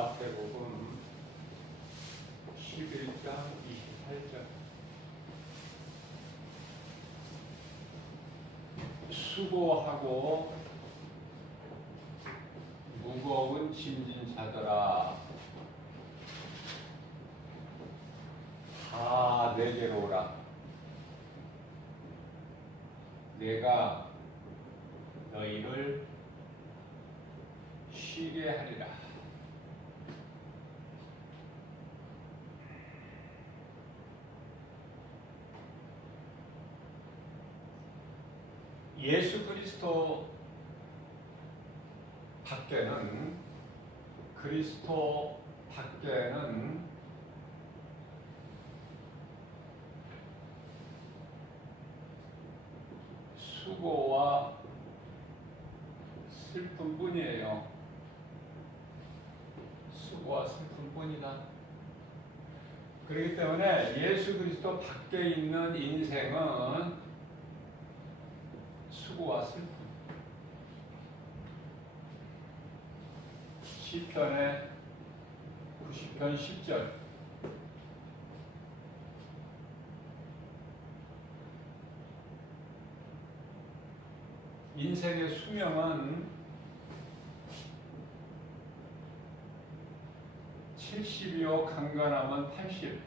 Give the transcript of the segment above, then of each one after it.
마태복음 11장 28절. 수고하고 무거운 짐진 자들아, 다 내게로 오라. 내가 너희를 쉬게 하리라. 예수 그리스도 밖에는 수고와 슬픔뿐이에요. 수고와 슬픔뿐이다. 그렇기 때문에 예수 그리스도 밖에 있는 인생은 수고와 슬픔. 시편의 90편 10절. 인생의 수명은 70이요 강건하면 80.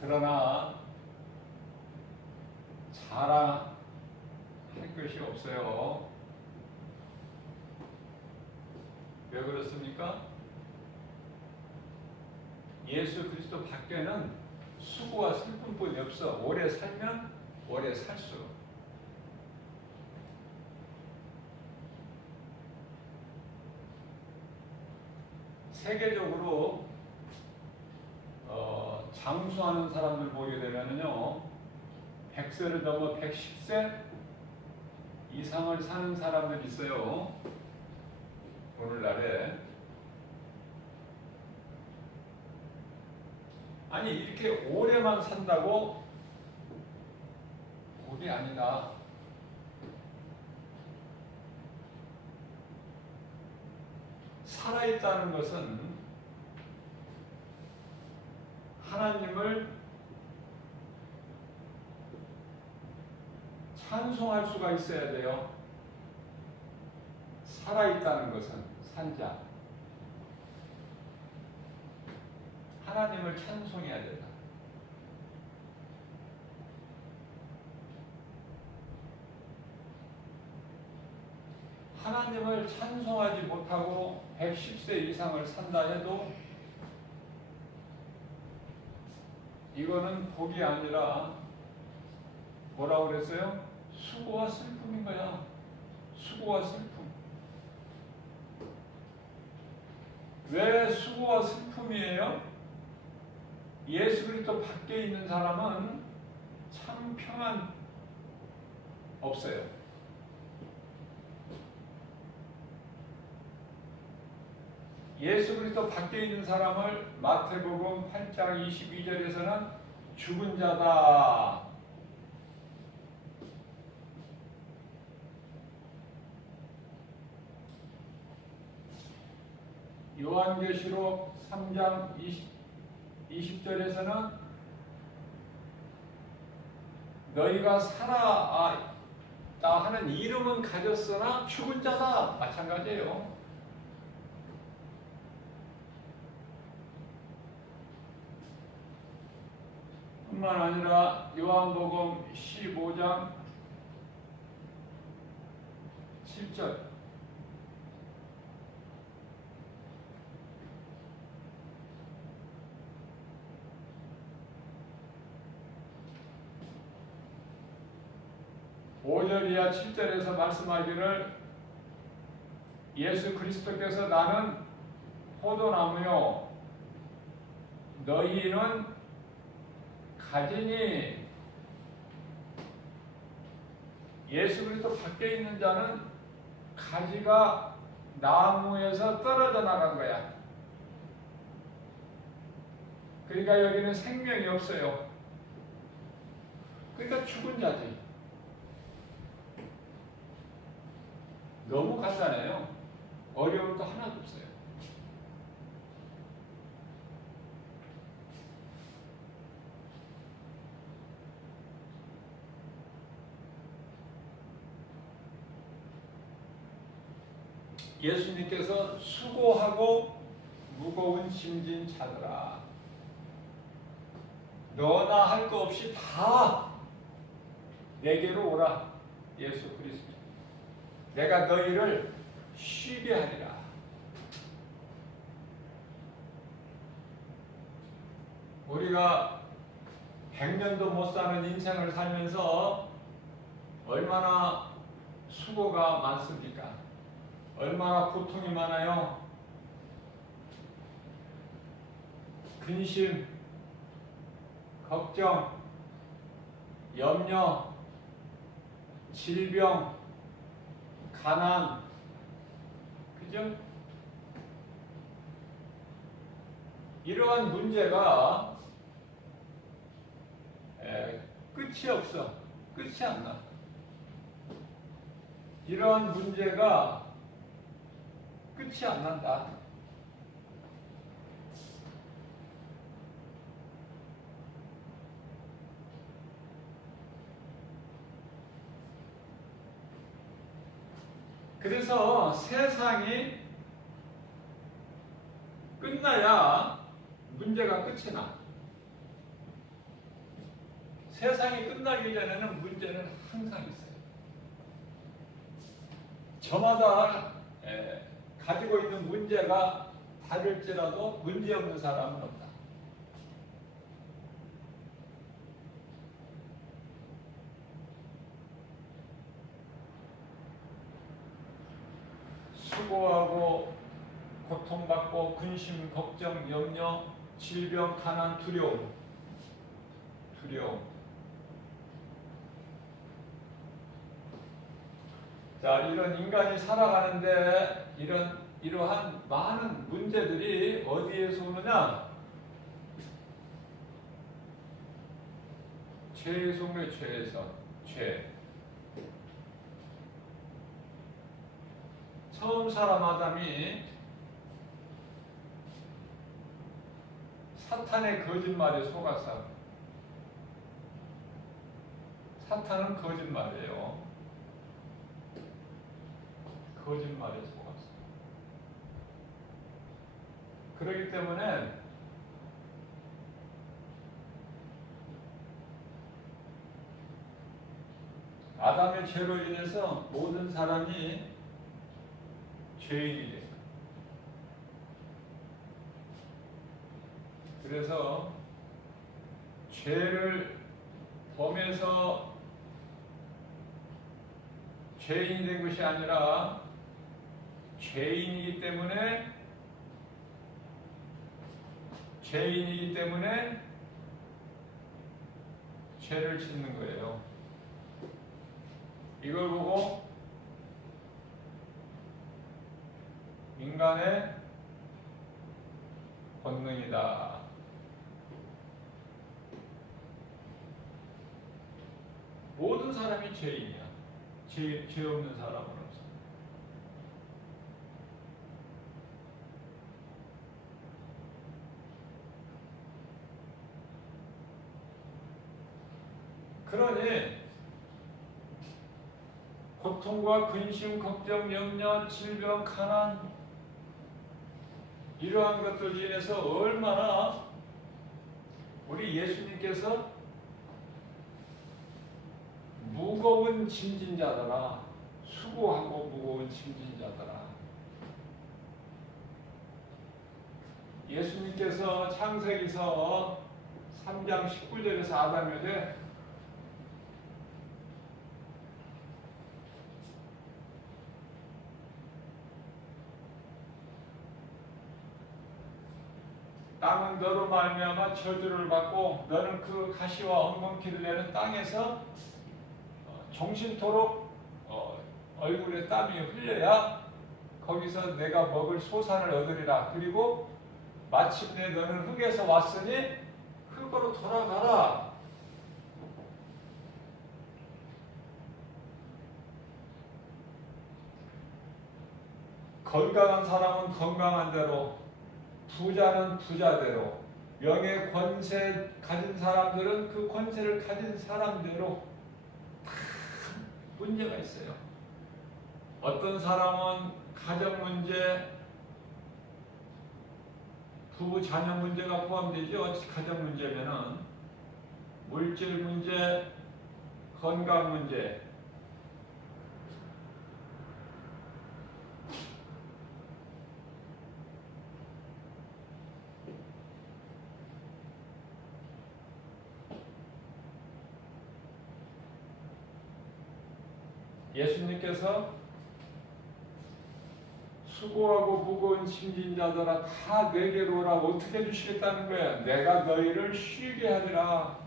그러나 자랑할 것이 없어요. 왜 그렇습니까? 예수 그리스도 밖에는 수고와 슬픔뿐이 없어. 오래 살면 오래 살수. 세계적으로 장수하는 사람들 보게 되면요, 100세를 넘어 110세 이상을 사는 사람들이 있어요. 오늘날에. 아니, 이렇게 오래만 산다고? 그게 아니다. 살아있다는 것은 하나님을 찬송할 수가 있어야 돼요. 살아있다는 것은 산자. 하나님을 찬송해야 된다. 하나님을 찬송하지 못하고 110세 이상을 산다 해도 이거는 복이 아니라 뭐라고 그랬어요? 수고와 슬픔인 거야. 수고와 슬픔. 왜 수고와 슬픔이에요? 예수 그리스도 밖에 있는 사람은 참 평안 없어요. 예수 그리스도 밖에 있는 사람을 마태복음 8장 22절에서는 죽은 자다. 요한계시록 3장 20절에서는 너희가 살아있다 하는 이름은 가졌으나 죽은 자다. 마찬가지예요. 뿐만 아니라 요한복음 15장 7절. (5절) 이하 7절에서 말씀하기를 예수 그리스도께서 나는 포도나무요 너희는 가지니. 예수 그리스도 밖에 있는 자는 가지가 나무에서 떨어져 나간 거야. 그러니까 여기는 생명이 없어요. 그러니까 죽은 자지. 너무 간단해요. 어려울 거 하나도 없어요. 예수님께서 수고하고 무거운 짐진 자들아, 너나 할 거 없이 다 내게로 오라. 예수 그리스도, 내가 너희를 쉬게 하리라. 우리가 100년도 못 사는 인생을 살면서 얼마나 수고가 많습니까? 얼마나 고통이 많아요. 근심, 걱정, 염려, 질병, 가난, 그죠? 이러한 문제가 끝이 없어. 끝이 안 나. 이러한 문제가 끝이 안 난다. 그래서 세상이 끝나야 문제가 끝이 나. 세상이 끝나기 전에는 문제는 항상 있어요. 저마다 가지고 있는 문제가 다를지라도 문제없는 사람은 없다. 수고하고 고통받고 근심, 걱정, 염려, 질병, 가난, 두려움. 자, 이런 인간이 살아가는데 이러한 많은 문제들이 어디에서 오느냐? 죄의 속의 죄에서. 죄. 처음 사람 아담이 사탄의 거짓말에 속아서, 사탄은 거짓말이에요. 거짓말에 속았어. 그렇기 때문에 아담의 죄로 인해서 모든 사람이 죄인이 됐어요. 그래서 죄를 범해서 죄인이 된 것이 아니라 죄인이기 때문에 죄를 짓는 거예요. 이걸 보고 인간의 본능이다. 모든 사람이 죄인이야. 죄 없는 사람은 없어. 그러니 고통과 근심, 걱정, 염려, 질병, 가난, 이러한 것들로 인해서 얼마나 우리 예수님께서 무거운 짐진 자들아, 수고하고 무거운 짐진 자들아. 예수님께서 창세기서 3장 19절에서 아담에게 땅은 너로 말미암아 저주를 받고 너는 그 가시와 엉겅퀴를 내는 땅에서 종신토록 얼굴에 땀이 흘려야 거기서 내가 먹을 소산을 얻으리라. 그리고 마침내 너는 흙에서 왔으니 흙으로 돌아가라. 건강한 사람은 건강한 대로, 부자는 부자대로, 명예 권세 가진 사람들은 그 권세를 가진 사람대로 다 문제가 있어요. 어떤 사람은 가정 문제, 부부 자녀 문제가 포함되죠. 가정 문제면은 물질 문제, 건강 문제, 예수님께서 수고하고 무거운 짐진 자들아 다 내게로 오라. 어떻게 해주시겠다는 거야? 내가 너희를 쉬게 하리라.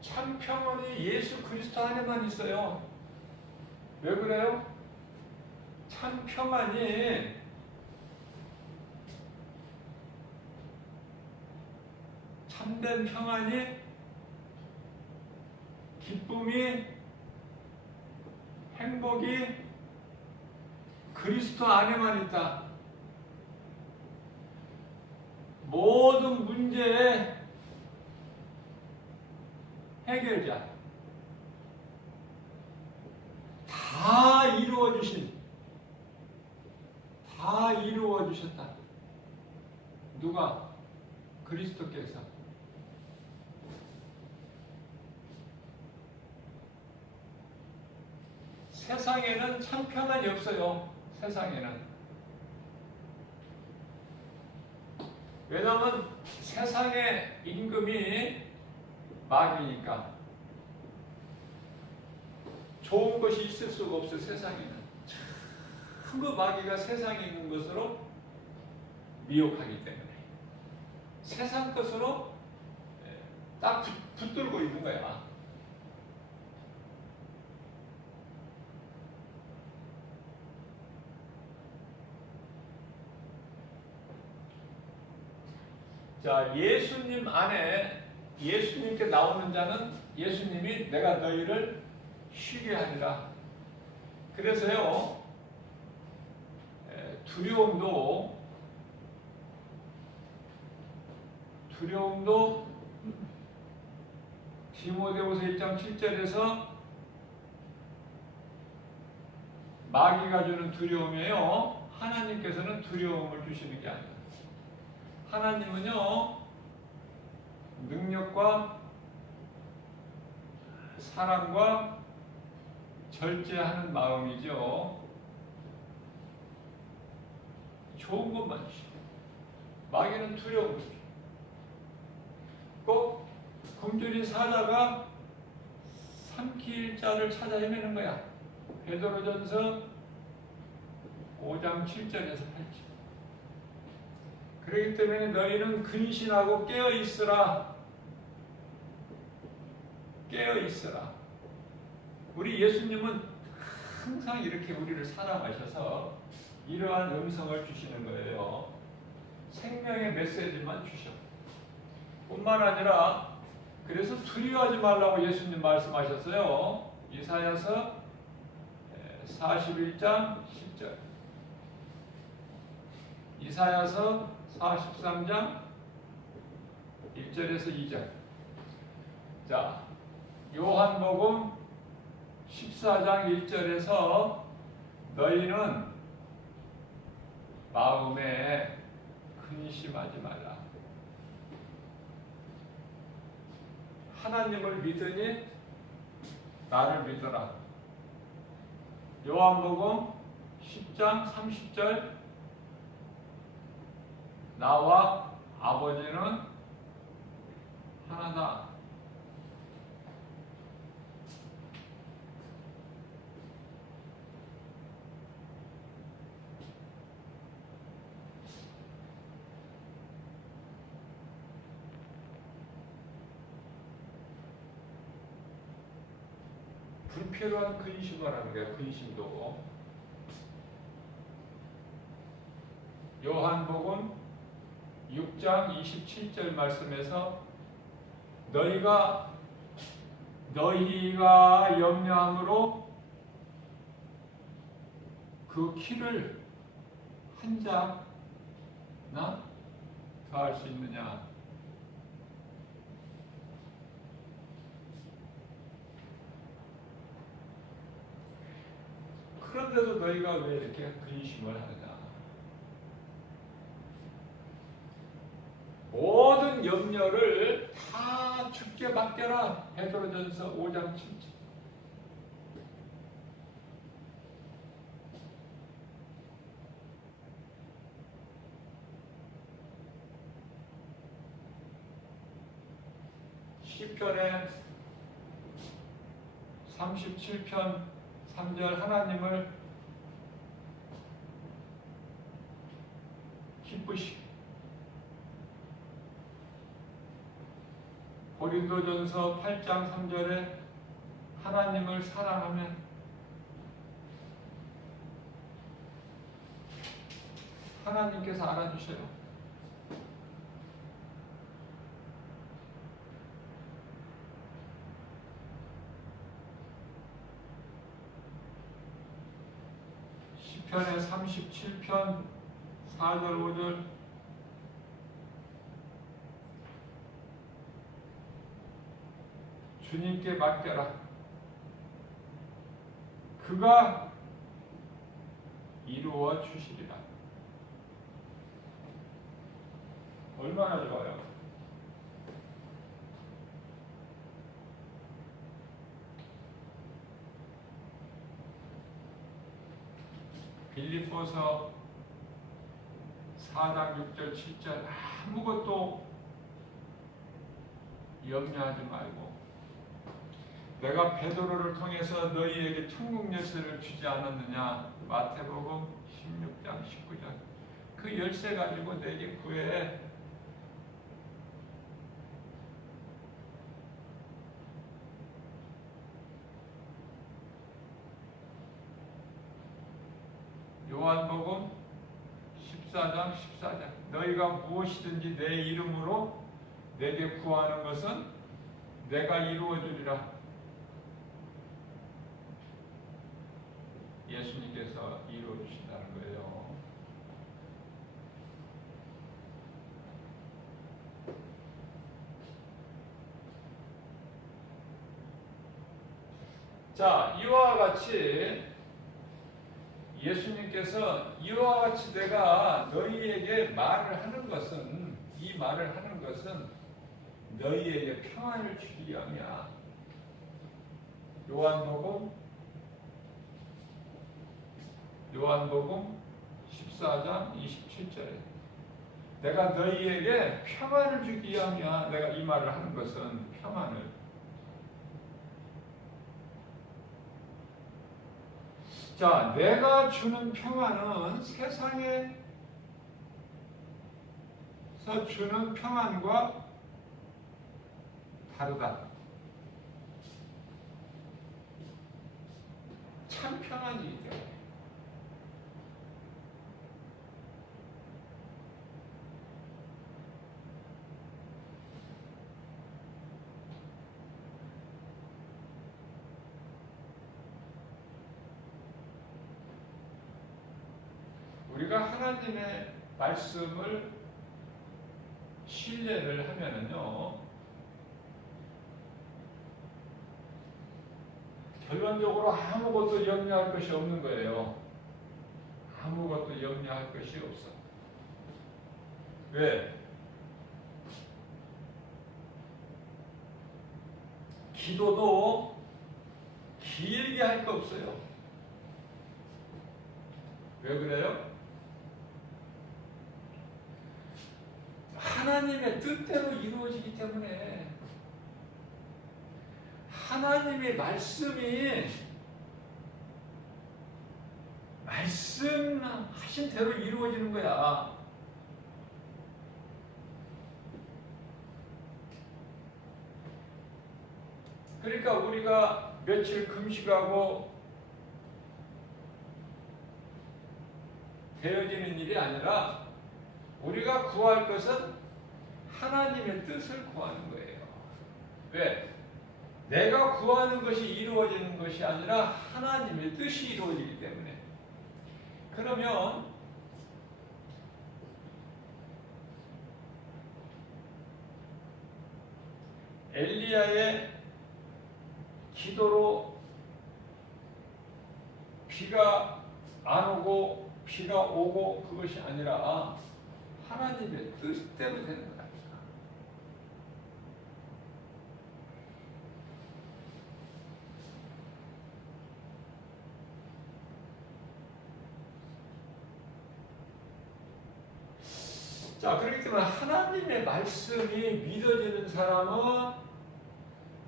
참 평안이 예수 그리스도 안에만 있어요. 왜 그래요? 참 평안이 참된 평안이 기쁨이 행복이 그리스도 안에만 있다. 모든 문제의 해결자 다 이루어 주셨다. 누가? 그리스도께서. 세상에는 참 평안이 없어요. 세상에는. 왜냐하면 세상의 임금이 마귀니까. 좋은 것이 있을 수가 없어요. 세상에는. 그 마귀가 세상에 있는 것으로 미혹하기 때문에 세상 것으로 딱 붙들고 있는 거야. 자, 예수님 안에 예수님께 나오는 자는 예수님이 내가 너희를 쉬게 하리라. 그래서요, 두려움도 디모데후서 1장 7절에서 마귀가 주는 두려움이에요. 하나님께서는 두려움을 주시는 게 아니에요. 하나님은요, 능력과 사랑과 절제하는 마음이죠. 좋은 것만 주시고 마귀는 두려움을 주시고 꼭 굶주린 사자가 삼킬 자를 찾아 헤매는 거야. 베드로전서 5장 7절에서 8절. 그렇기 때문에 너희는 근신하고 깨어있으라. 깨어있으라. 우리 예수님은 항상 이렇게 우리를 사랑하셔서 이러한 음성을 주시는 거예요. 생명의 메시지만 주셔. 뿐만 아니라 그래서 두려워하지 말라고 예수님 말씀하셨어요. 이사야서 41장 10절, 이사야서 43장 1절에서 2절. 자, 요한복음 14장 1절에서 너희는 마음에 근심하지 말라. 하나님을 믿으니 나를 믿어라. 요한복음 10장 30절 나와 아버지는 하나다. 불필요한 근심을 하는 거예요. 근심도. 요한복음 6장 27절 말씀에서 너희가 염려함으로 그 키를 한 짝나 더할 수 있느냐. 그래도 너희가 왜 이렇게 근심을 하느냐. 모든 염려를 다 주께 맡겨라. 베드로전서 5장 7절. 시편의 37편 3절 하나님을 기쁘시게, 고린도전서 8장 3절에 하나님을 사랑하면 하나님께서 알아주셔요. 시편의 37편 4절 5절 주님께 맡겨라. 그가 이루어 주시리라. 얼마나 좋아요. 빌립보서 4장 6절 7절 아무것도 염려하지 말고 내가 베드로를 통해서 너희에게 천국 열쇠를 주지 않았느냐. 마태복음 16장 19절. 그 열쇠 가지고 내게 구해. 요한복음 14장 14절. 너희가 무엇이든지 내 이름으로 내게 구하는 것은 내가 이루어 주리라. 예수님께서 이루어 주신다는 거예요. 자, 이와 같이 예수님께서 이와 같이 내가 너희에게 말을 하는 것은, 이 말을 하는 것은 너희에게 평안을 주기 위함이야. 요한복음 14장 27절에 내가 너희에게 평안을 주기 위함이야. 내가 이 말을 하는 것은 평안을. 자, 내가 주는 평안은 세상에서 주는 평안과 다르다. 참 평안이기 때문에. 우리가 하나님의 말씀을 신뢰를 하면은요, 결론적으로 아무것도 염려할 것이 없는 거예요. 아무것도 염려할 것이 없어. 왜? 기도도 길게 할 거 없어요. 왜 그래요? 하나님의 뜻대로 이루어지기 때문에. 하나님의 말씀하신 대로 이루어지는 거야. 그러니까 우리가 며칠 금식하고 되어지는 일이 아니라 우리가 구할 것은 하나님의 뜻을 구하는 거예요. 왜? 내가 구하는 것이 이루어지는 것이 아니라 하나님의 뜻이 이루어지기 때문에. 그러면 엘리야의 기도로 비가 안 오고 비가 오고 그것이 아니라 하나님의 뜻대로 되는 거다. 자, 그렇기 때문에 하나님의 말씀이 믿어지는 사람은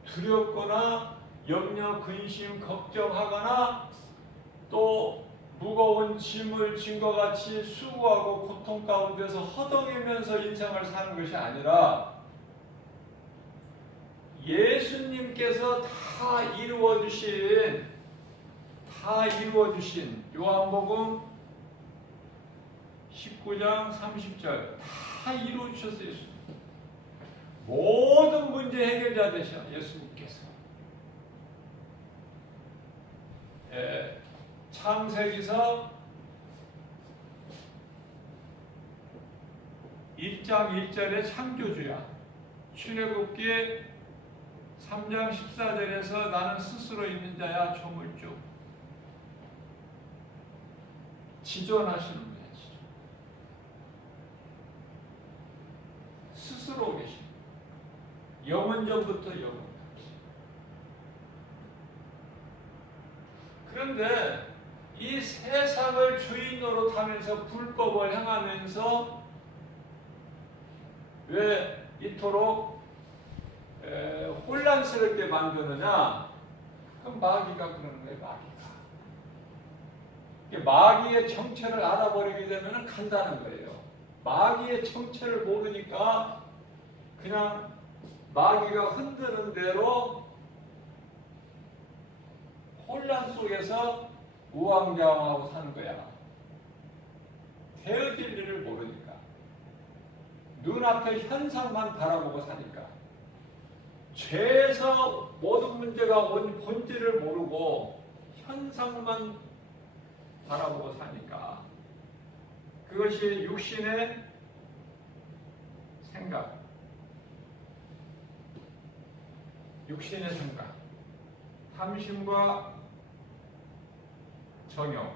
두렵거나 염려, 근심, 걱정하거나 또 무거운 짐을 진 것 같이 수고하고 고통 가운데서 허덕이면서 인생을 사는 것이 아니라 예수님께서 다 이루어주신 요한복음 19장 30절 다 이루어주셨어요. 예수님. 모든 문제 해결자 되셔 예수님께서. 창세기서 1장 1절의 창조주야. 출애굽기 3장 14절에서 나는 스스로 있는 자야 조물주. 지존하시는 분이야. 스스로 계십니다. 영원전부터 영원까지. 그런데 이 세상을 주인 노릇하면서 불법을 행하면서 왜 이토록 혼란스럽게 만드느냐? 그럼 마귀가 그러는 거예요. 마귀의 정체를 알아버리게 되면 간다는 거예요. 마귀의 정체를 모르니까 그냥 마귀가 흔드는 대로 혼란 속에서 우왕좌왕하고 사는 거야. 되어질 일을 모르니까. 눈앞의 현상만 바라보고 사니까. 죄에서 모든 문제가 온 본질을 모르고 현상만 바라보고 사니까. 그것이 육신의 생각. 육신의 생각. 탐심과 정욕.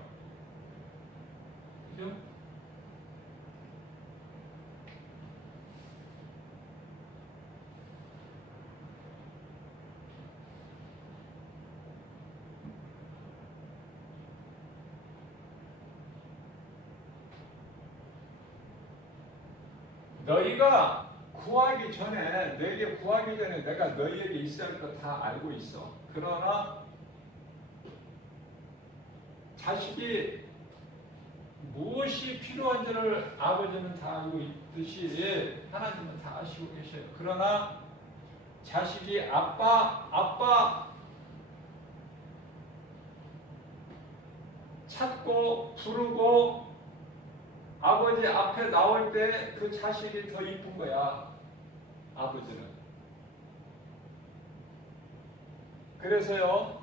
그죠? 너희가 구하기 전에, 내게 구하기 전에 내가 너희에게 있어야 할 거 다 알고 있어. 그러나 자식이 무엇이 필요한지를 아버지는 다 알고 있듯이 하나님은 다 아시고 계셔요. 그러나 자식이 아빠 찾고 부르고 아버지 앞에 나올 때 그 자식이 더 이쁜 거야. 아버지는. 그래서요.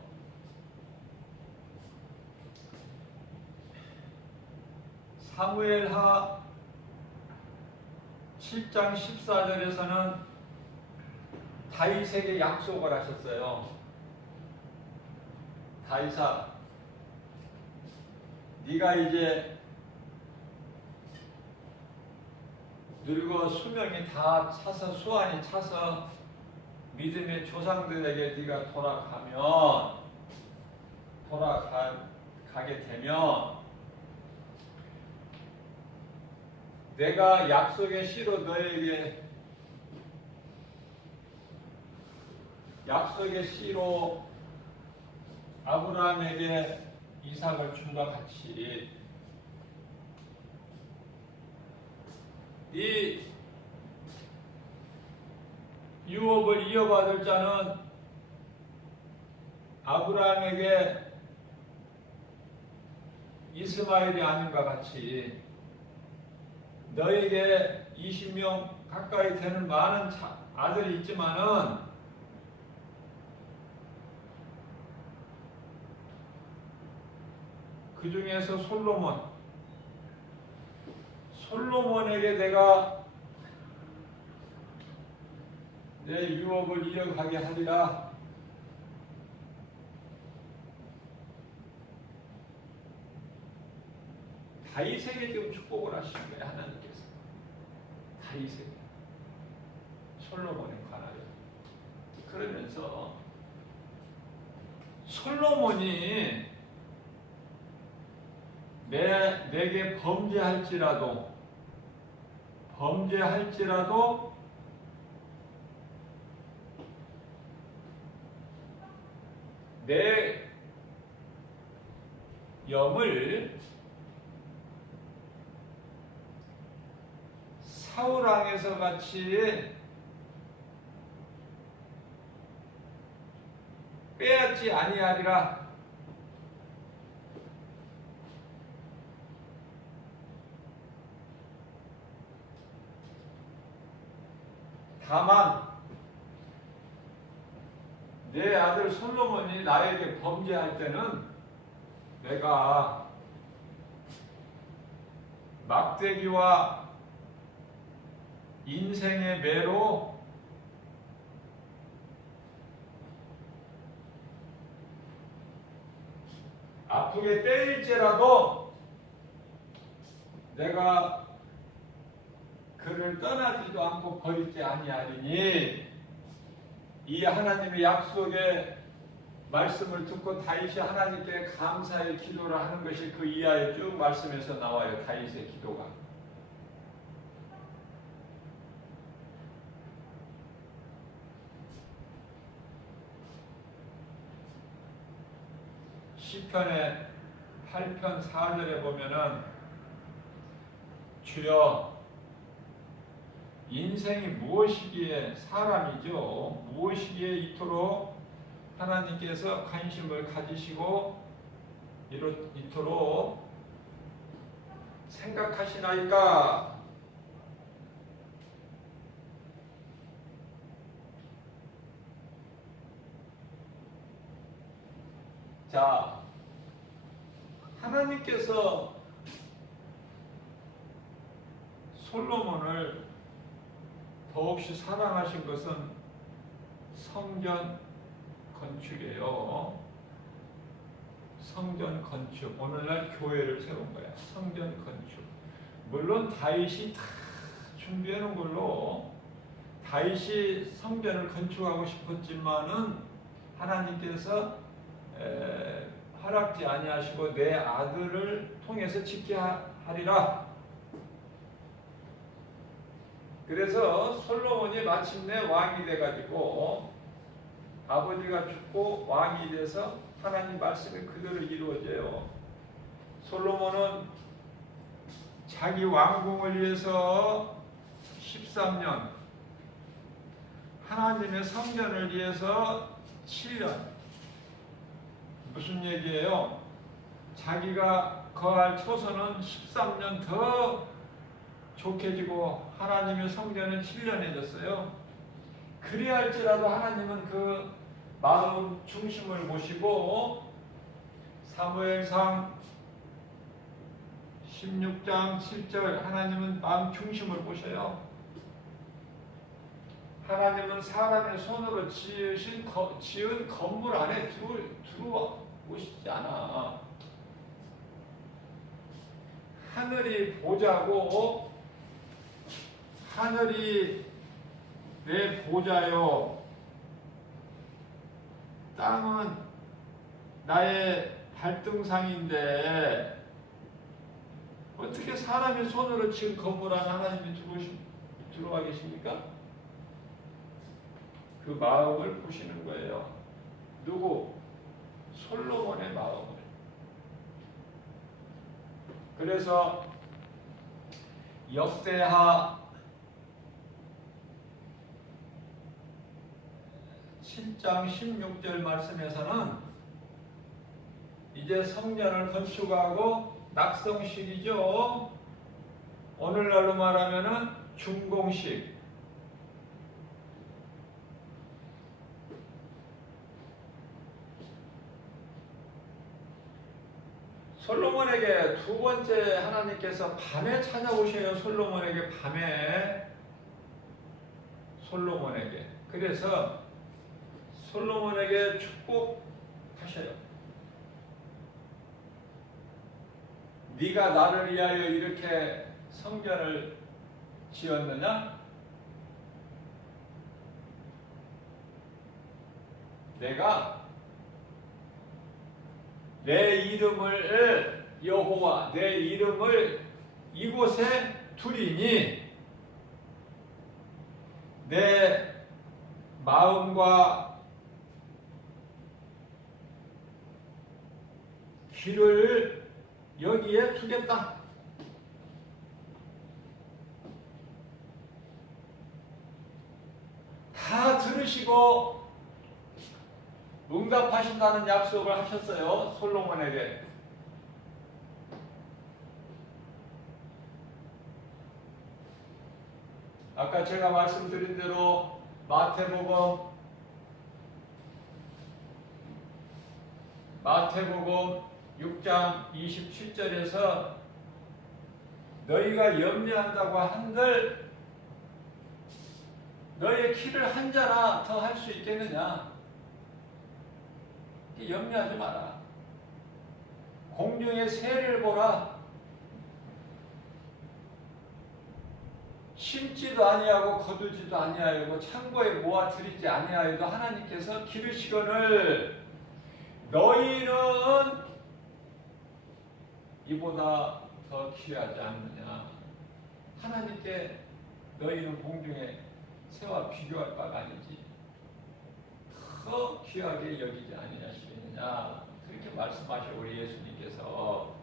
사무엘하 7장 14절에서는 다윗에게 약속을 하셨어요. 다윗아, 네가 이제 늙어 수명이 다 차서 수완이 차서 믿음의 조상들에게 네가 돌아가게 되면 내가 약속의 씨로 너에게 약속의 씨로 아브라함에게 이삭을 준과 같이 이 유업을 이어받을 자는 아브라함에게 이스마엘이 아닌가 같이 너에게 20명 가까이 되는 많은 아들이 있지만은 그 중에서 솔로몬에게 내가 내 유업을 이어가게 하리라. 다윗에게 지금 축복을 하신 거예요. 하나님께서. 다윗에게. 솔로몬에 관하여. 그러면서 솔로몬이 내게 범죄할지라도 내 영을 사울왕에서 같이 빼앗지 아니하리라. 다만 내 아들 솔로몬이 나에게 범죄할 때는 내가 막대기와 인생의 매로 아프게 때릴지라도 내가 그를 떠나지도 않고 버리지 아니하리니, 이 하나님의 약속의 말씀을 듣고 다윗이 하나님께 감사의 기도를 하는 것이 그 이하에 쭉 말씀에서 나와요. 다윗의 기도가. 시편의 8편 4절에 보면은 주여 인생이 무엇이기에, 사람이죠, 무엇이기에 이토록 하나님께서 관심을 가지시고 이토록 생각하시나이까. 자, 하나님께서 솔로몬을 더욱이 사랑하신 것은 성전 건축이에요. 성전 건축. 오늘날 교회를 세운 거야. 성전 건축. 물론 다윗이 다 준비해 놓은 걸로 다윗이 성전을 건축하고 싶었지만은 하나님께서 허락지 아니하시고 내 아들을 통해서 짓게 하리라. 그래서 솔로몬이 마침내 왕이 돼가지고 아버지가 죽고 왕이 돼서 하나님 말씀이 그대로 이루어져요. 솔로몬은 자기 왕궁을 위해서 13년, 하나님의 성전을 위해서 7년. 무슨 얘기예요? 자기가 거할 초소는 13년 더 좋게지고 하나님의 성전은 7년해졌어요. 그리할지라도 하나님은 그 마음 중심을 보시고 사무엘상 16장 7절 하나님은 마음 중심을 보셔요. 하나님은 사람의 손으로 지은 건물 안에 들어오시지 않아. 하늘이 보자고, 하늘이 내 보자요, 땅은 나의 발등상인데 어떻게 사람의 손으로 지은 건물 안에 하나님이 들어와 계십니까? 그 마음을 보시는 거예요. 누구? 솔로몬의 마음을. 그래서 역대하 7장 16절 말씀에서는 이제 성전을 건축하고 낙성식이죠. 오늘날로 말하면은 준공식. 솔로몬에게 두 번째 하나님께서 밤에 찾아오셔요. 솔로몬에게 밤에. 솔로몬에게. 그래서 솔로몬에게 축복하셔요. 네가 나를 위하여 이렇게 성전을 지었느냐? 내가 내 이름을 여호와 내 이름을 이곳에 두리니 내 마음과 귀를 여기에 두겠다. 다 들으시고 응답하신다는 약속을 하셨어요. 솔로몬에게. 아까 제가 말씀드린 대로 마태복음 6장 27절에서 너희가 염려한다고 한들 너희의 키를 한 자나 더 할 수 있겠느냐? 염려하지 마라. 공중의 새를 보라. 심지도 아니하고 거두지도 아니하고 창고에 모아 들이지 아니하여도 하나님께서 기르시거늘 너희는 이보다 더 귀하지 않느냐. 하나님께 너희는 공중의 새와 비교할 바가 아니지. 더 귀하게 여기지 아니하시느냐. 그렇게 말씀하셔 우리 예수님께서.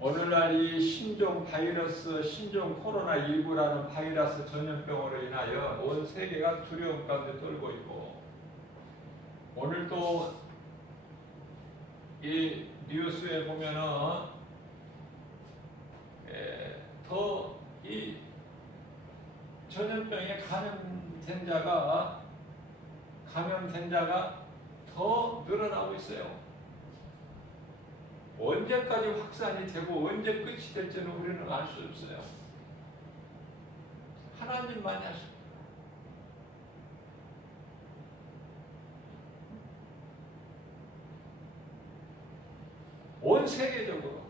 오늘날 이 신종 바이러스, 신종 코로나19라는 바이러스 전염병으로 인하여 온 세계가 두려움 가운데 떨고 있고, 오늘 또 이 뉴스에 보면은 더 이 전염병에 감염된 자가 더 늘어나고 있어요. 언제까지 확산이 되고 언제 끝이 될지는 우리는 알 수 없어요. 하나님만이 아십니다. 온 세계적으로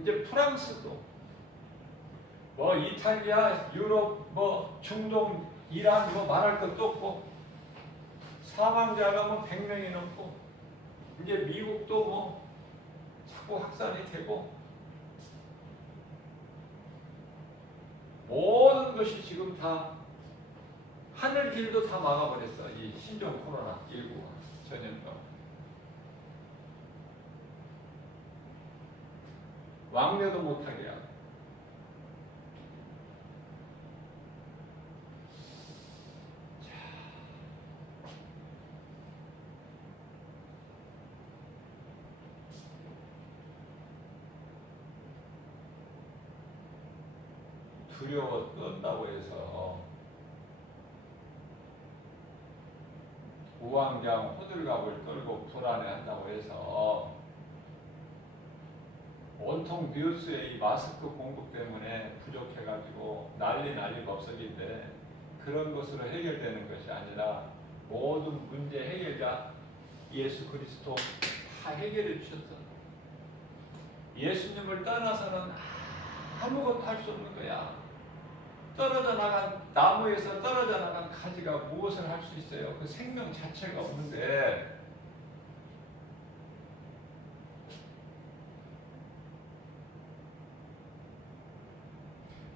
이제 프랑스도 뭐 이탈리아, 유럽, 뭐 중동, 이란 뭐 말할 것도 없고 사망자가 뭐 100명이 넘고 이제 미국도 뭐 자꾸 확산이 되고 모든 것이 지금 다 하늘길도 다 막아버렸어. 이 신종 코로나19 전염병. 왕래도 못하게 하고. 두려워 떤다고 해서 우왕좌왕 호들갑을 떨고 불안해한다고 해서 온통 뉴스에 이 마스크 공급 때문에 부족해가지고 난리가 없어진데 그런 것으로 해결되는 것이 아니라 모든 문제 해결자 예수 그리스도 다 해결해 주셨어. 예수님을 떠나서는 아무것도 할 수 없는 거야. 떨어져 나간 나무에서 떨어져 나간 가지가 무엇을 할 수 있어요? 그 생명 자체가 없는데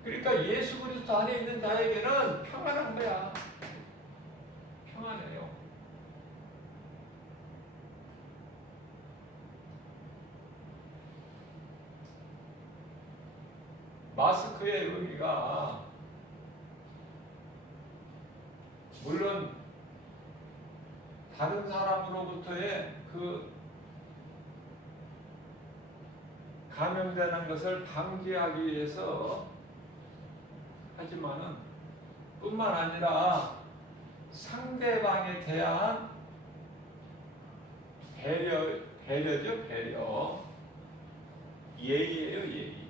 그러니까 예수 그리스도 안에 있는 자에게는 평안한 거야. 평안해요. 마스크의 의미가 물론 다른 사람으로부터의 그 감염되는 것을 방지하기 위해서 하지만은 뿐만 아니라 상대방에 대한 배려죠, 배려. 예의예요, 예의.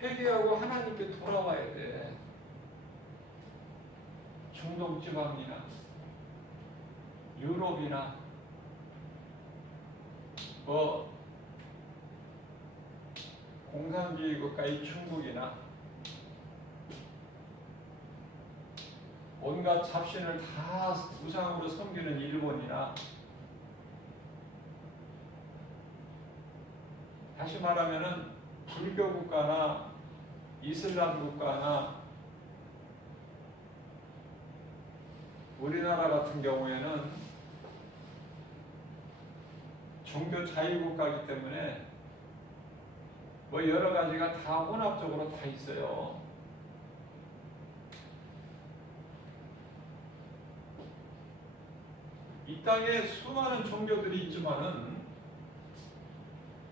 회개하고 하나님께 돌아와야 돼. 중동 지방이나 유럽이나 뭐 공산주의 국가의 중국이나 온갖 잡신을 다 우상으로 섬기는 일본이나, 다시 말하면은 불교 국가나 이슬람 국가나 우리나라 같은 경우에는 종교 자유국가이기 때문에 뭐 여러 가지가 다 혼합적으로 다 있어요. 이 땅에 수많은 종교들이 있지만은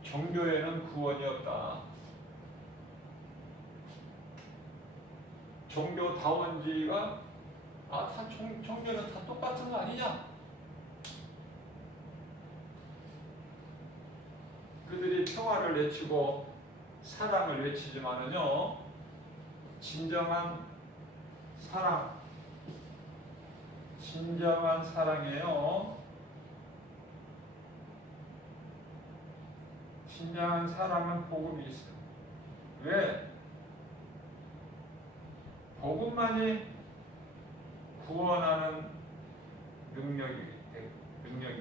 종교에는 구원이 없다. 종교다원주의가 다 종교는 다 똑같은 거 아니냐? 그들이 평화를 외치고 사랑을 외치지만은요, 진정한 사랑이에요. 진정한 사랑은 복음이 있어요. 왜? 복음만이 구원하는 능력이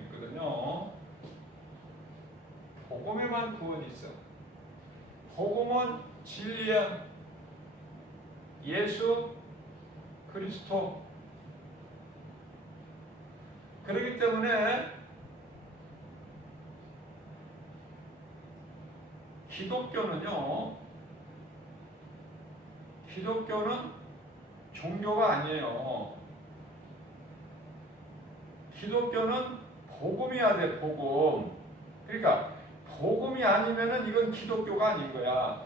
있거든요. 복음에만 구원이 있어. 복음은 진리야. 예수 그리스도. 그렇기 때문에 기독교는 종교가 아니에요. 기독교는 복음이야 돼, 복음. 그러니까 복음이 아니면은 이건 기독교가 아닌 거야.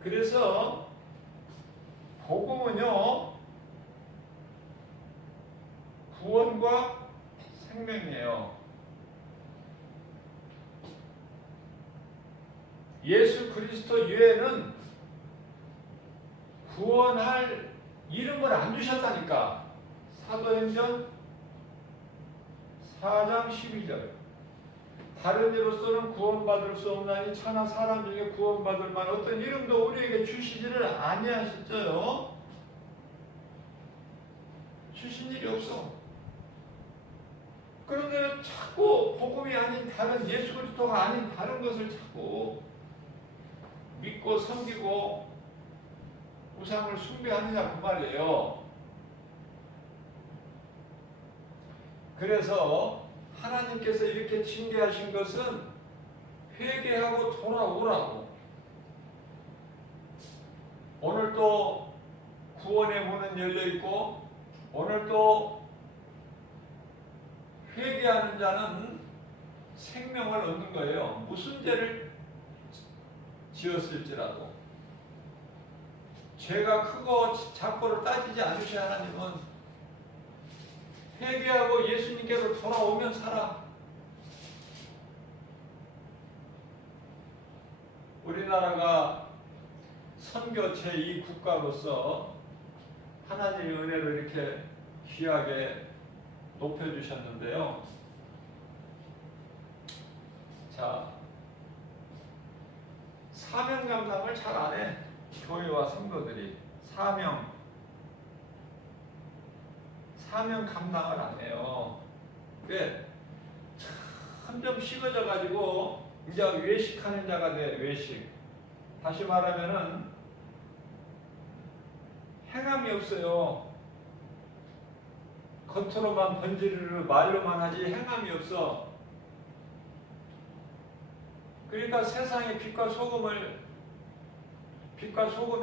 그래서 복음은요, 구원과 생명이에요. 예수 그리스도 외에는 구원할 이름을 안 주셨다니까. 사도행전 4장 12절. 다른 이로서는 구원받을 수 없나니 천하 사람 중에 구원받을 만한 어떤 이름도 우리에게 주시지를 아니하셨어요. 주신 일이 없어. 그런데 자꾸 복음이 아닌 다른, 예수 그리스도가 아닌 다른 것을 자꾸 믿고 섬기고 우상을 숭배하느냐 그 말이에요. 그래서 하나님께서 이렇게 징계하신 것은 회개하고 돌아오라고. 오늘도 구원의 문은 열려있고 오늘도 회개하는 자는 생명을 얻는 거예요. 무슨 죄를 지었을지라도. 죄가 크고 작고를 따지지 않으셔. 하나님은 회개하고 예수님께로 돌아오면 살아. 우리나라가 선교 제2국가로서 하나님의 은혜를 이렇게 귀하게 높여주셨는데요. 자, 사명 감당을 잘 안 해. 교회와 성도들이 사명 감당을 안 해요. 왜? 점점 식어져 가지고 이제 외식하는 자가 돼. 외식. 다시 말하면은 행함이 없어요. 겉으로만 번지르르 말로만 하지 행함이 없어. 그러니까 세상의 빛과 소금의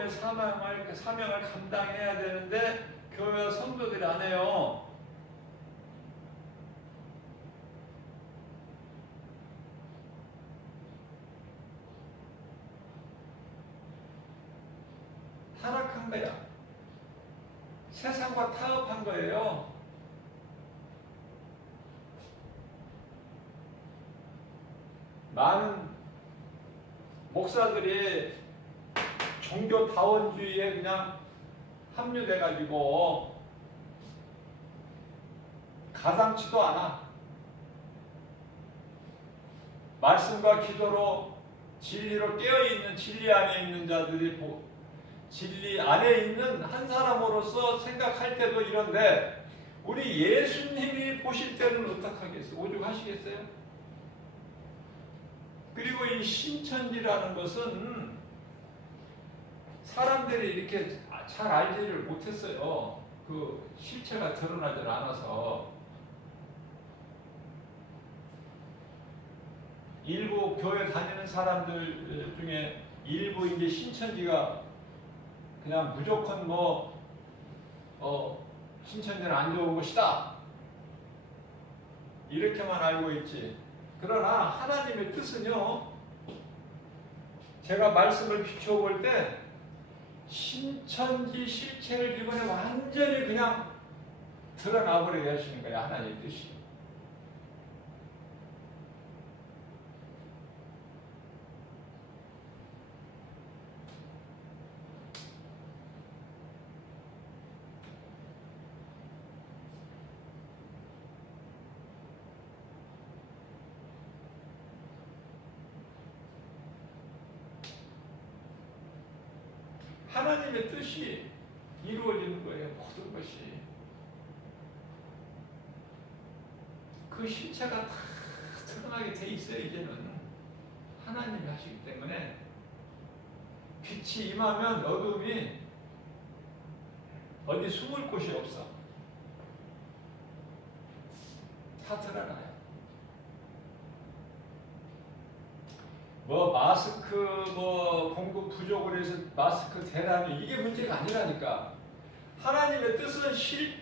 사명을 감당해야 되는데 교회와 성도들이 안 해요. 타락한 거야. 세상과 타협한 거예요. 많은 목사들이 종교다원주의에 그냥 합류돼가지고 가당치도 않아. 말씀과 기도로 진리로 깨어있는 진리 안에 있는 자들이 진리 안에 있는 한 사람으로서 생각할 때도 이런데 우리 예수님이 보실 때는 어떡하겠어요? 오죽하시겠어요? 그리고 이 신천지라는 것은 사람들이 이렇게 잘 알지를 못했어요. 그 실체가 드러나질 않아서. 일부 교회 다니는 사람들 중에 일부 이제 신천지가 그냥 무조건 신천지는 안 좋은 것이다 이렇게만 알고 있지. 그러나 하나님의 뜻은요, 제가 말씀을 비춰볼 때 신천지 실체를 이번에 완전히 그냥 드러나버리게 하시는 거예요. 하나님의 뜻이. 하나님의 뜻이 이루어지는 거예요. 모든 것이. 그 실체가 다 드러나게 돼 있어요. 이제는 하나님이 하시기 때문에 빛이 임하면 어둠이 어디 숨을 곳이 없어. 다 드러나요. 마스크 공급 부족을 해서 마스크 대란이 이게 문제가 아니라니까. 하나님의 뜻은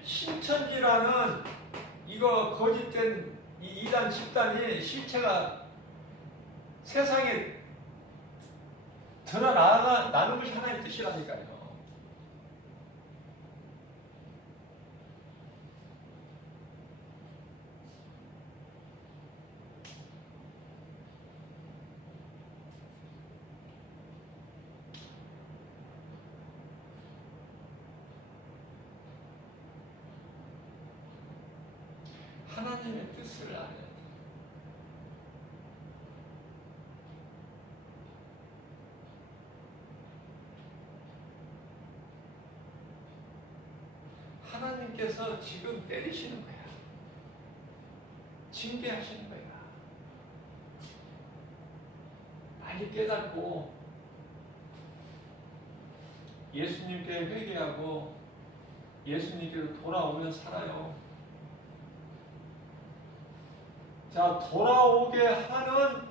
신천지라는 이거 거짓된 이 이단 집단이 실체가 세상에 드러나는 것이 하나님의 뜻이라니까요. 하나님의 뜻을 알아야 돼. 하나님께서 지금 때리시는 거야. 징계하시는 거야. 빨리 깨닫고 예수님께 회개하고 예수님께로 돌아오면 살아요. 자, 돌아오게 하는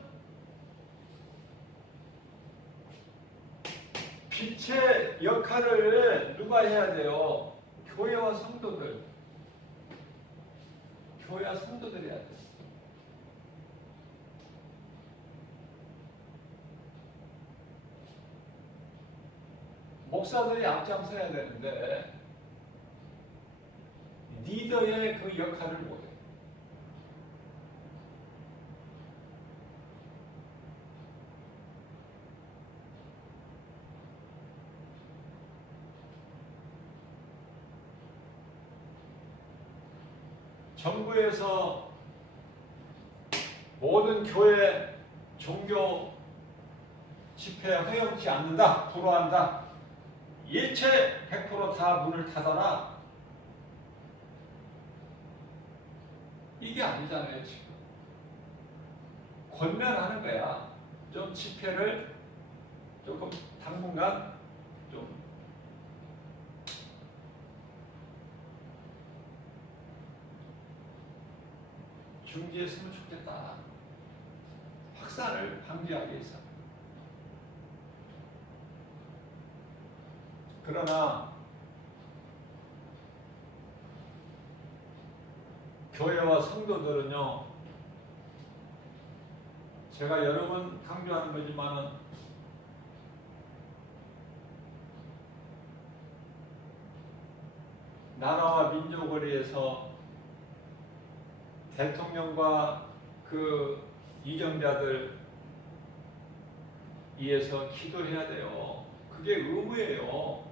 빛의 역할을 누가 해야 돼요? 교회와 성도들. 교회와 성도들이 해야 돼요. 목사들이 앞장서야 되는데 리더의 그 역할을 못해요. 정부에서 모든 교회 종교 집회 허용치 않는다, 불허한다. 일체 100% 문을 닫아라. 이게 아니잖아요, 지금. 권면하는 거야. 좀 집회를 조금 당분간 좀 중지했으면 좋겠다. 확산을 방지하기 위해서. 그러나 교회와 성도들은요, 제가 여러 번 강조하는 거지만은 나라와 민족을 위해서 대통령과 그 이정자들 위해서 기도해야 돼요. 그게 의무예요.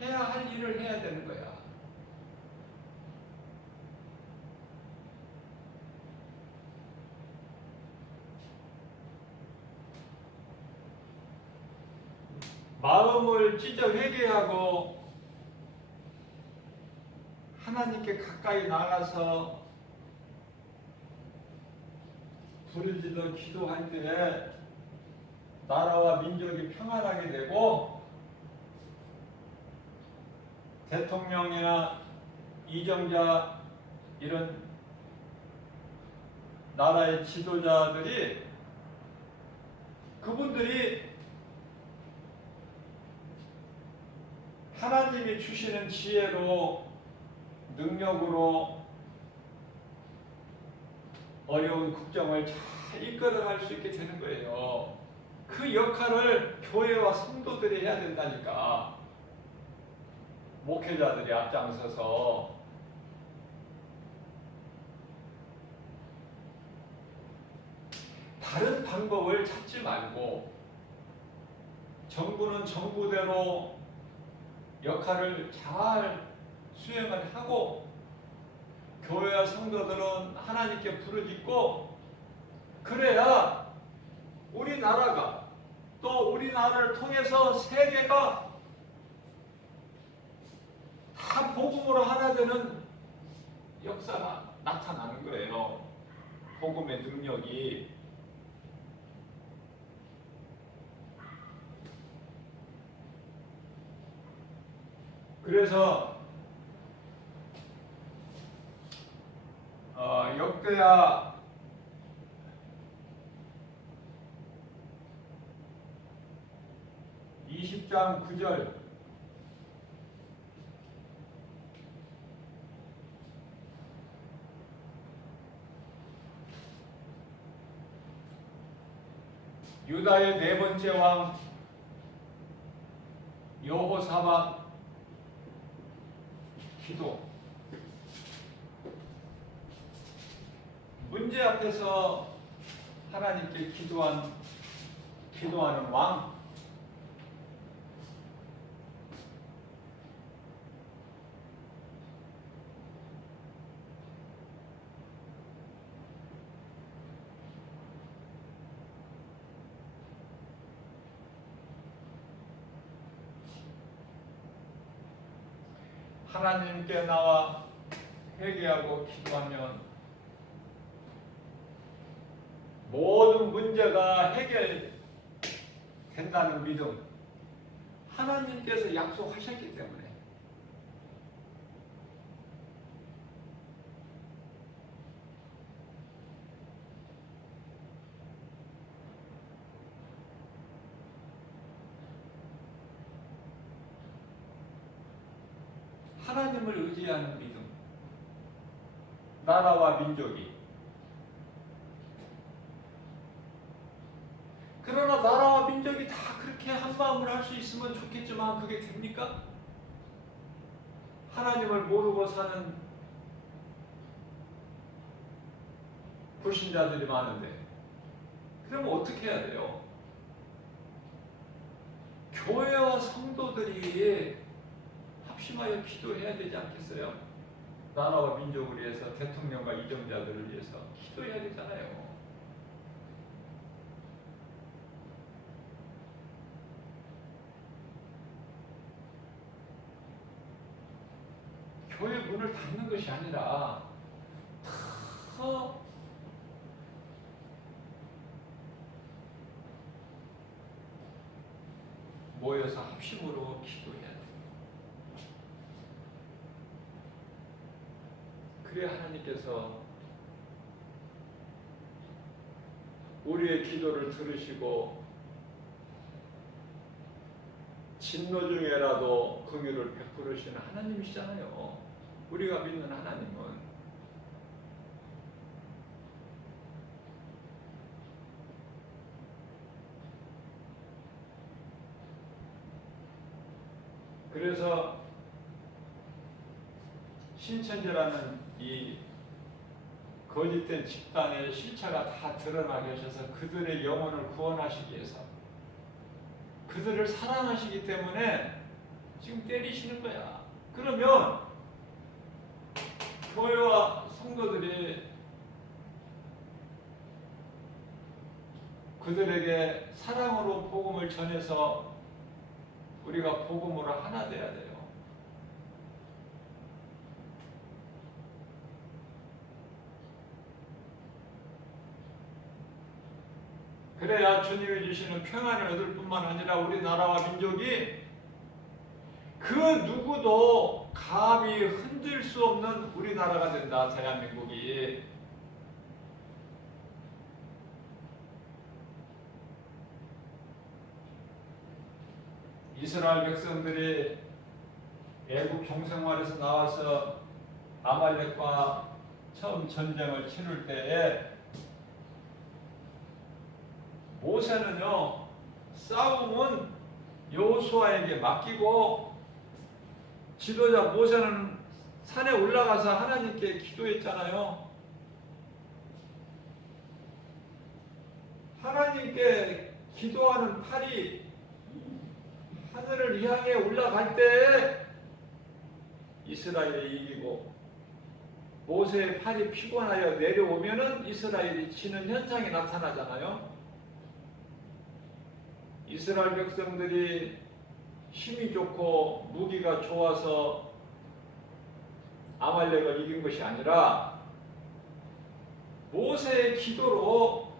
해야 할 일을 해야 되는 거야. 마음을 찢어 회개하고 하나님께 가까이 나가서 부르짖어 기도할 때에 나라와 민족이 평안하게 되고 대통령이나 이정자 이런 나라의 지도자들이 그분들이 하나님이 주시는 지혜로 능력으로 어려운 국정을 잘 이끌어갈 수 있게 되는 거예요. 그 역할을 교회와 성도들이 해야 된다니까. 목회자들이 앞장서서 다른 방법을 찾지 말고 정부는 정부대로 역할을 잘 수행을 하고 교회와 성도들은 하나님께 부르짖고 그래야 우리나라가 또 우리나라를 통해서 세계가 다 복음으로 하나 되는 역사가 나타나는 거예요. 복음의 능력이. 그래서 역대하 20장 9절 유다의 네 번째 왕 여호사밧 기도. 문제 앞에서 하나님께 기도하는 왕. 하나님께 나와 회개하고 기도하면 모든 문제가 해결된다는 믿음. 하나님께서 약속하셨기 때문에. 하나님을 의지하는 믿음. 나라와 민족이. 그러나 나라와 민족이 다 그렇게 한마음을 할 수 있으면 좋겠지만 그게 됩니까? 하나님을 모르고 사는 불신자들이 많은데 그러면 어떻게 해야 돼요? 교회와 성도들이 합심하여 기도해야 되지 않겠어요? 나라와 민족을 위해서, 대통령과 이정자들을 위해서 기도해야 되잖아요. 교회 문을 닫는 것이 아니라 더 모여서 합심으로 기도해야 돼요. 그래야 하나님께서 우리의 기도를 들으시고 진노 중에라도 긍휼을 베푸시는 하나님이시잖아요. 우리가 믿는 하나님은. 그래서 신천지라는 이 거짓된 집단의 실체가 다 드러나게 하셔서 그들의 영혼을 구원하시기 위해서 그들을 사랑하시기 때문에 지금 때리시는 거야. 그러면 교회와 성도들이 그들에게 사랑으로 복음을 전해서 우리가 복음으로 하나 돼야 돼요. 그래야 주님이 주시는 평안을 얻을 뿐만 아니라 우리나라와 민족이 그 누구도 감히 흔들 수 없는 우리나라가 된다. 대한민국이. 이스라엘 백성들이 애국 종생활에서 나와서 아말렉과 처음 전쟁을 치를 때에 모세는요, 싸움은 여호수아에게 맡기고 지도자 모세는 산에 올라가서 하나님께 기도했잖아요. 하나님께 기도하는 팔이 하늘을 향해 올라갈 때 이스라엘이 이기고 모세의 팔이 피곤하여 내려오면은 이스라엘이 지는 현상이 나타나잖아요. 이스라엘 백성들이 힘이 좋고 무기가 좋아서 아말렉을 이긴 것이 아니라 모세의 기도로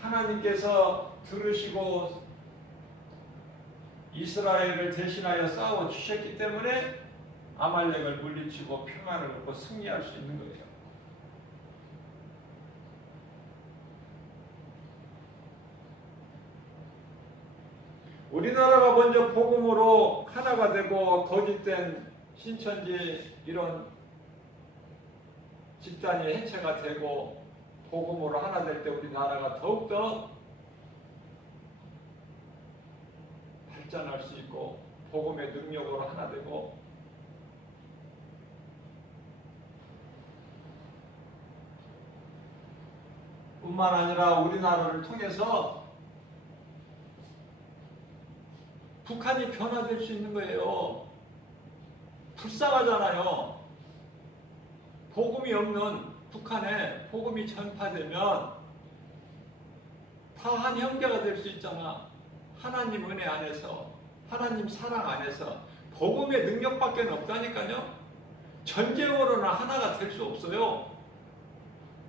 하나님께서 들으시고 이스라엘을 대신하여 싸워 주셨기 때문에 아말렉을 물리치고 평안을 얻고 승리할 수 있는 거예요. 우리나라가 먼저 복음으로 하나가 되고 거짓된 신천지 이런 집단이 해체가 되고 복음으로 하나 될 때 우리나라가 더욱더 발전할 수 있고 복음의 능력으로 하나 되고 뿐만 아니라 우리나라를 통해서 북한이 변화될 수 있는 거예요. 불쌍하잖아요. 복음이 없는 북한에 복음이 전파되면 다 한 형제가 될 수 있잖아. 하나님 은혜 안에서, 하나님 사랑 안에서 복음의 능력밖에 없다니까요. 전쟁으로는 하나가 될 수 없어요.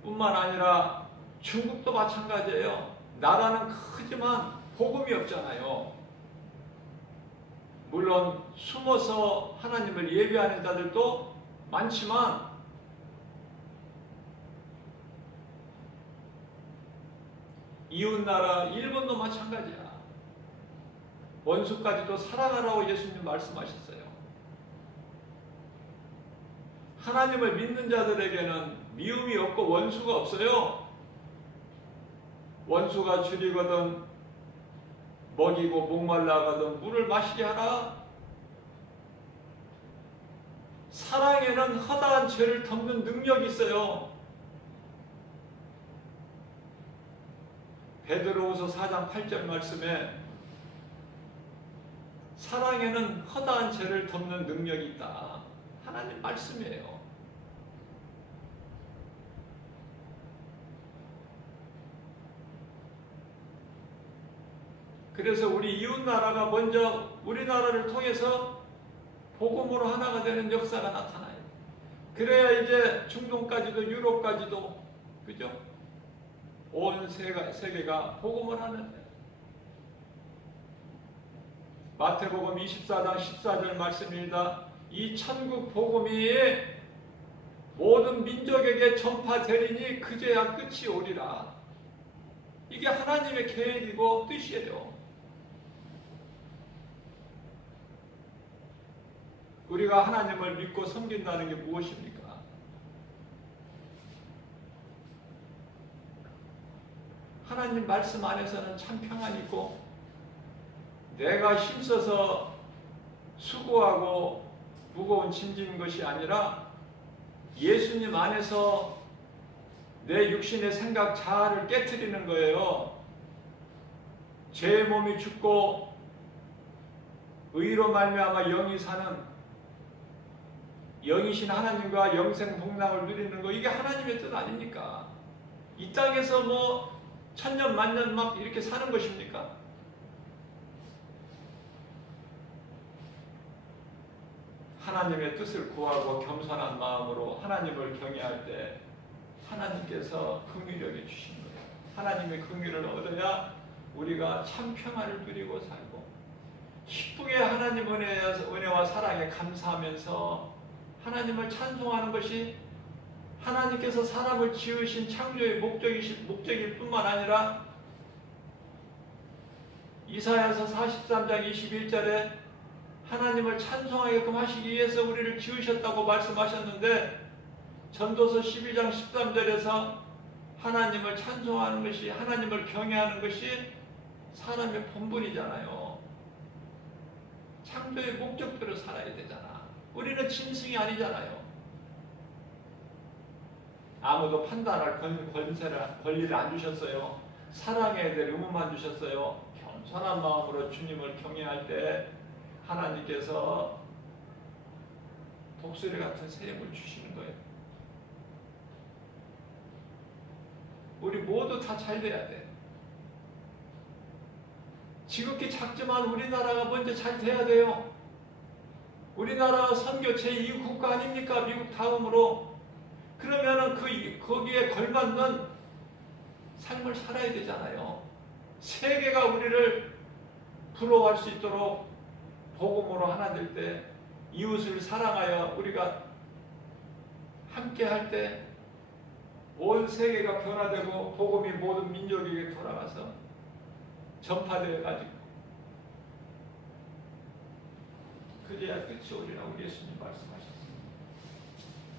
뿐만 아니라 중국도 마찬가지예요. 나라는 크지만 복음이 없잖아요. 물론 숨어서 하나님을 예배하는 자들도 많지만 이웃나라 일본도 마찬가지야. 원수까지도 사랑하라고 예수님 말씀하셨어요. 하나님을 믿는 자들에게는 미움이 없고 원수가 없어요. 원수가 줄이거든 먹이고 목말라거든 물을 마시게 하라. 사랑에는 허다한 죄를 덮는 능력이 있어요. 베드로후서 4장 8절 말씀에 사랑에는 허다한 죄를 덮는 능력이 있다. 하나님 말씀이에요. 그래서 우리 이웃나라가 먼저 우리나라를 통해서 복음으로 하나가 되는 역사가 나타나요. 그래야 이제 중동까지도 유럽까지도 그죠? 온 세계가 복음을 하는 거예요. 마태복음 24장 14절 말씀입니다. 이 천국 복음이 모든 민족에게 전파되리니 그제야 끝이 오리라. 이게 하나님의 계획이고 뜻이에요. 우리가 하나님을 믿고 섬긴다는 게 무엇입니까? 하나님 말씀 안에서는 참 평안이 있고 내가 힘써서 수고하고 무거운 짐진 것이 아니라 예수님 안에서 내 육신의 생각 자아를 깨트리는 거예요. 죄의 몸이 죽고 의로 말미암아 영이 사는, 영이신 하나님과 영생 동락을 누리는 거, 이게 하나님의 뜻 아닙니까? 이 땅에서 뭐 천년 만년 막 이렇게 사는 것입니까? 하나님의 뜻을 구하고 겸손한 마음으로 하나님을 경외할 때 하나님께서 긍휼히 주신 거예요. 하나님의 긍휼을 얻어야 우리가 참 평안을 누리고 살고, 기쁘게 하나님 은혜와 사랑에 감사하면서 하나님을 찬송하는 것이 하나님께서 사람을 지으신 창조의 목적일 뿐만 아니라 이사야서 43장 21절에 하나님을 찬송하게끔 하시기 위해서 우리를 지으셨다고 말씀하셨는데, 전도서 12장 13절에서 하나님을 찬송하는 것이, 하나님을 경외하는 것이 사람의 본분이잖아요. 창조의 목적대로 살아야 되잖아. 우리는 짐승이 아니잖아요. 아무도 판단할 권리를 안 주셨어요. 사랑해야 될 의무만 주셨어요. 겸손한 마음으로 주님을 경외할 때 하나님께서 독수리 같은 세임을 주시는 거예요. 우리 모두 다 잘 돼야 돼. 지극히 작지만 우리나라가 먼저 잘 돼야 돼요. 우리나라가 선교 제2 국가 아닙니까? 미국 다음으로. 그러면은 거기에 걸맞는 삶을 살아야 되잖아요. 세계가 우리를 부러워할 수 있도록 복음으로 하나 될 때, 이웃을 사랑하여 우리가 함께 할 때 온 세계가 변화되고 복음이 모든 민족에게 돌아가서 전파되어 가지고 그래야 끝이 오리라 우리 예수님 말씀하셨습니다.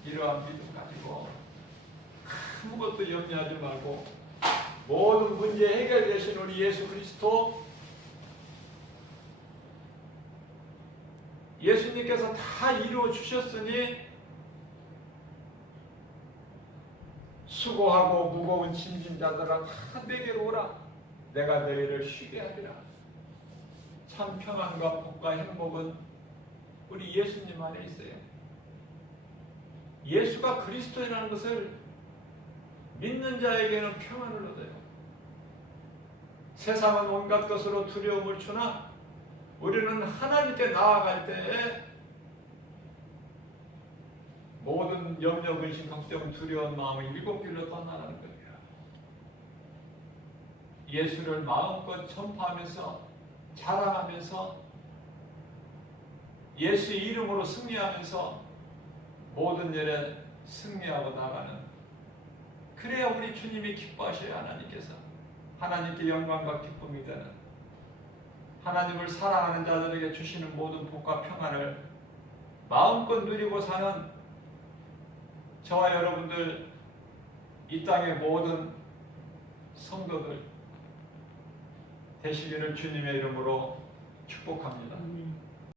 이러한 믿음 가지고 아무것도 염려하지 말고 모든 문제 해결되신 우리 예수 그리스도, 예수님께서 다 이루어 주셨으니 수고하고 무거운 짐진 자들아 다 내게로 오라. 내가 너희를 쉬게 하리라. 참 평안과 복과 행복은 우리 예수님 안에 있어요. 예수가 그리스도라는 것을 믿는 자에게는 평안을 얻어요. 세상은 온갖 것으로 두려움을 주나 우리는 하나님께 나아갈 때에 모든 염려, 근심, 걱정, 두려운 마음을 일곱 길로 떠나라는 거예요. 예수를 마음껏 전파하면서 자랑하면서 예수의 이름으로 승리하면서 모든 일에 승리하고 나가는, 그래야 우리 주님이 기뻐하셔야 하나님께서 하나님께 영광과 기쁨이 되는, 하나님을 사랑하는 자들에게 주시는 모든 복과 평안을 마음껏 누리고 사는 저와 여러분들, 이 땅의 모든 성도들 되시기를 주님의 이름으로 축복합니다.